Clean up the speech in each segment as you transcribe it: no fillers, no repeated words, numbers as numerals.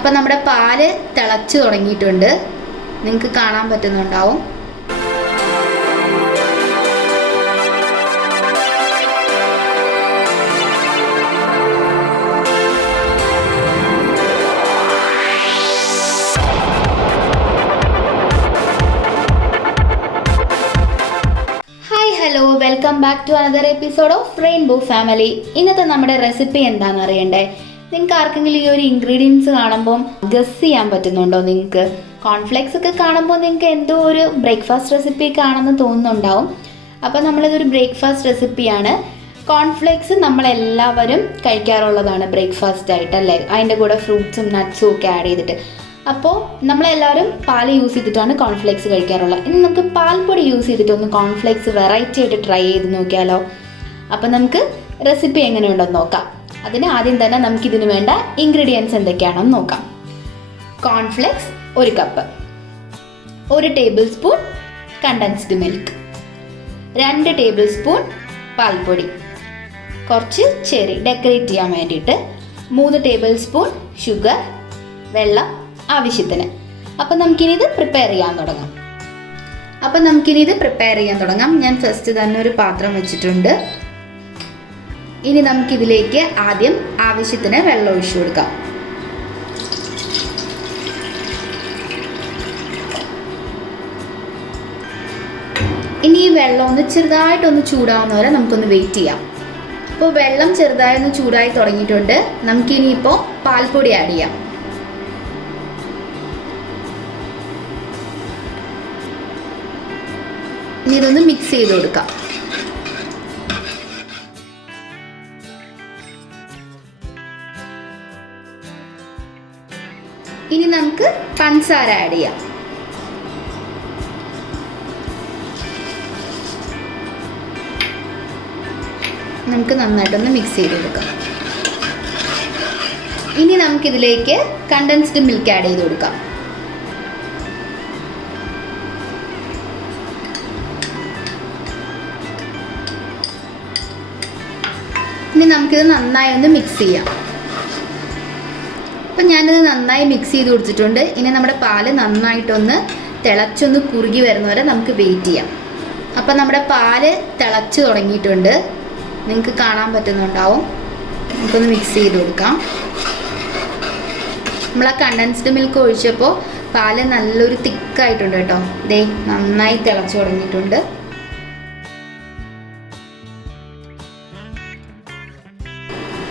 അപ്പം നമ്മുടെ പാല് തിളച്ച് തുടങ്ങിയിട്ടുണ്ട്. നിങ്ങൾക്ക് കാണാൻ പറ്റുന്നുണ്ടാവും. Hello, welcome back to another episode of rainbow family. ഇന്നത്തെ നമ്മുടെ റെസിപ്പി എന്താണെന്ന് അറിയണ്ടേ? നിങ്ങൾക്ക് ആർക്കെങ്കിലും ഈ ഒരു ഇൻഗ്രീഡിയൻസ് കാണുമ്പോൾ ഗസ് ചെയ്യാൻ പറ്റുന്നുണ്ടോ? നിങ്ങൾക്ക് കോൺഫ്ലേക്സ് ഒക്കെ കാണുമ്പോൾ നിങ്ങൾക്ക് എന്തോ ഒരു ബ്രേക്ക്ഫാസ്റ്റ് റെസിപ്പി കാണുമെന്ന് തോന്നുന്നുണ്ടാവും. അപ്പോൾ നമ്മളിതൊരു ബ്രേക്ക്ഫാസ്റ്റ് റെസിപ്പിയാണ്. കോൺഫ്ലേക്സ് നമ്മളെല്ലാവരും കഴിക്കാറുള്ളതാണ് ബ്രേക്ക്ഫാസ്റ്റ് ആയിട്ട്, അല്ലേ? അതിൻ്റെ കൂടെ ഫ്രൂട്ട്സും നട്ട്സും ഒക്കെ ആഡ് ചെയ്തിട്ട്. അപ്പോൾ നമ്മളെല്ലാവരും പാല് യൂസ് ചെയ്തിട്ടാണ് കോൺഫ്ലേക്സ് കഴിക്കാറുള്ളത്. ഇനി നമുക്ക് പാൽപ്പൊടി യൂസ് ചെയ്തിട്ടൊന്ന് കോൺഫ്ലേക്സ് വെറൈറ്റി ആയിട്ട് ട്രൈ ചെയ്ത് നോക്കിയാലോ? അപ്പോൾ നമുക്ക് റെസിപ്പി എങ്ങനെയുണ്ടെന്ന് നോക്കാം. അതിന് ആദ്യം തന്നെ നമുക്കിതിന് വേണ്ട ഇൻഗ്രീഡിയൻസ് എന്തൊക്കെയാണെന്ന് നോക്കാം. Cornflakes 1 cup, 1 table spoon condensed milk, 2 table spoon പാൽപ്പൊടി, കുറച്ച് ചെറി ഡെക്കറേറ്റ് ചെയ്യാൻ വേണ്ടിയിട്ട്, 3 ടേബിൾ സ്പൂൺ ഷുഗർ, വെള്ളം ആവശ്യത്തിന്. അപ്പം നമുക്കിനി ഇത് പ്രിപ്പയർ ചെയ്യാൻ തുടങ്ങാം. ഞാൻ ഫസ്റ്റ് തന്നെ ഒരു പാത്രം വെച്ചിട്ടുണ്ട്. ഇനി നമുക്കിതിലേക്ക് ആദ്യം ആവശ്യത്തിന് വെള്ളം ഒഴിച്ചു കൊടുക്കാം. ഇനി ഈ വെള്ളം ഒന്ന് ചെറുതായിട്ടൊന്ന് ചൂടാവുന്ന വരെ നമുക്കൊന്ന് വെയിറ്റ് ചെയ്യാം. അപ്പോൾ വെള്ളം ചെറുതായി ഒന്ന് ചൂടായി തുടങ്ങിയിട്ടുണ്ട്. നമുക്കിനിയിപ്പോൾ പാൽപ്പൊടി ആഡ് ചെയ്യാം. ഇനി ഇതൊന്ന് മിക്സ് ചെയ്ത് കൊടുക്കാം. ഇനി നമുക്ക് പഞ്ചസാര ആഡ് ചെയ്യാം. നമുക്ക് നന്നായിട്ടൊന്ന് മിക്സ് ചെയ്ത് കൊടുക്കാം. ഇനി നമുക്കിതിലേക്ക് കണ്ടൻസ്ഡ് മിൽക്ക് ആഡ് ചെയ്ത് കൊടുക്കാം. ഇനി നമുക്കിത് നന്നായി ഒന്ന് മിക്സ് ചെയ്യാം. അപ്പം ഞാനിത് നന്നായി മിക്സ് ചെയ്ത് കൊടുത്തിട്ടുണ്ട്. ഇനി നമ്മുടെ പാല് നന്നായിട്ടൊന്ന് തിളച്ചൊന്ന് കുറുകി വരുന്നവരെ നമുക്ക് വെയിറ്റ് ചെയ്യാം. അപ്പം നമ്മുടെ പാല് തിളച്ച് തുടങ്ങിയിട്ടുണ്ട്. നിങ്ങൾക്ക് കാണാൻ പറ്റുന്നുണ്ടാവും. നമുക്കൊന്ന് മിക്സ് ചെയ്ത് കൊടുക്കാം. നമ്മൾ ആ കണ്ടൻസ്ഡ് മിൽക്ക് ഒഴിച്ചപ്പോൾ പാല് നല്ലൊരു തിക്കായിട്ടുണ്ട് കേട്ടോ. ദേ നന്നായി തിളച്ച് തുടങ്ങിയിട്ടുണ്ട്.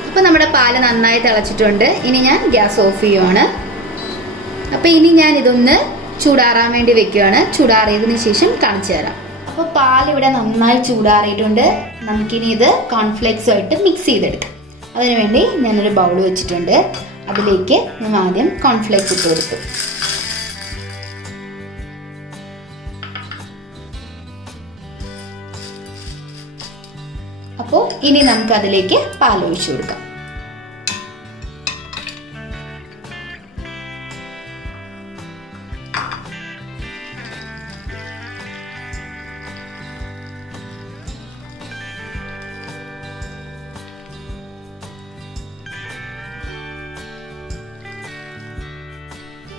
അപ്പോൾ നമ്മുടെ പാല് നന്നായി തിളച്ചിട്ടുണ്ട്. ഇനി ഞാൻ ഗ്യാസ് ഓഫ് ചെയ്യുവാണ്. അപ്പോൾ ഇനി ഞാൻ ഇതൊന്ന് ചൂടാറാൻ വേണ്ടി വെക്കുകയാണ്. ചൂടാറിയതിന് ശേഷം കാണിച്ചു തരാം. അപ്പോൾ പാലിവിടെ നന്നായി ചൂടാറിയിട്ടുണ്ട്. നമുക്കിനി ഇത് കോൺഫ്ലേക്സുമായിട്ട് മിക്സ് ചെയ്തെടുക്കാം. അതിനുവേണ്ടി ഞാനൊരു ബൗൾ വെച്ചിട്ടുണ്ട്. അതിലേക്ക് ഞാൻ ആദ്യം കോൺഫ്ലേക്സ് ഇട്ട് കൊടുത്തു. അപ്പോൾ ഇനി നമുക്ക് അതിലേക്ക് പാൽ ഒഴിച്ചു കൊടുക്കാം.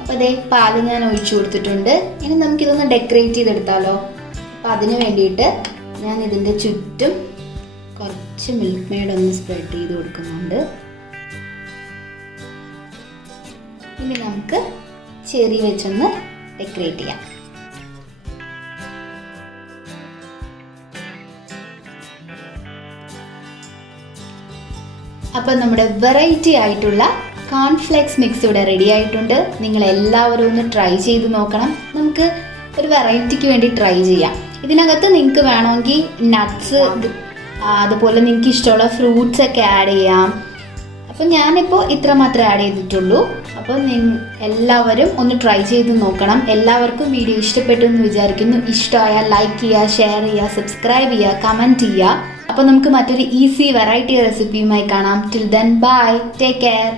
അപ്പോൾ അതേ പാല് ഞാൻ ഒഴിച്ചു കൊടുത്തിട്ടുണ്ട്. ഇനി നമുക്കിതൊന്ന് ഡെക്കറേറ്റ് ചെയ്തെടുത്താലോ? അപ്പോൾ അതിന് വേണ്ടിയിട്ട് ഞാൻ ഇതിൻ്റെ ചുറ്റും കുറച്ച് മിൽക്ക് മെയ്ഡ് ഒന്ന് സ്പ്രെഡ് ചെയ്ത് കൊടുക്കുന്നുണ്ട്. ഇനി നമുക്ക് ചെറി വെച്ചൊന്ന് ഡെക്കറേറ്റ് ചെയ്യാം. അപ്പം നമ്മുടെ വെറൈറ്റി ആയിട്ടുള്ള കോൺഫ്ലേക്സ് മിക്സ് ഇവിടെ റെഡി ആയിട്ടുണ്ട്. നിങ്ങൾ എല്ലാവരും ഒന്ന് ട്രൈ ചെയ്ത് നോക്കണം. നമുക്ക് ഒരു വെറൈറ്റിക്ക് വേണ്ടി ട്രൈ ചെയ്യാം. ഇതിനകത്ത് നിങ്ങൾക്ക് വേണമെങ്കിൽ നട്ട്സ്, അതുപോലെ നിങ്ങൾക്ക് ഇഷ്ടമുള്ള ഫ്രൂട്ട്സ് ഒക്കെ ആഡ് ചെയ്യാം. അപ്പോൾ ഞാനിപ്പോൾ ഇത്ര മാത്രമേ ആഡ് ചെയ്തിട്ടുള്ളൂ. അപ്പോൾ എല്ലാവരും ഒന്ന് ട്രൈ ചെയ്ത് നോക്കണം. എല്ലാവർക്കും വീഡിയോ ഇഷ്ടപ്പെട്ടു എന്ന് വിചാരിക്കുന്നു. ഇഷ്ടമായാൽ ലൈക്ക് ചെയ്യുക, ഷെയർ ചെയ്യുക, സബ്സ്ക്രൈബ് ചെയ്യുക, കമൻറ്റ് ചെയ്യുക. അപ്പോൾ നമുക്ക് മറ്റൊരു ഈസി വെറൈറ്റി റെസിപ്പിയുമായി കാണാം. Till then bye, take care.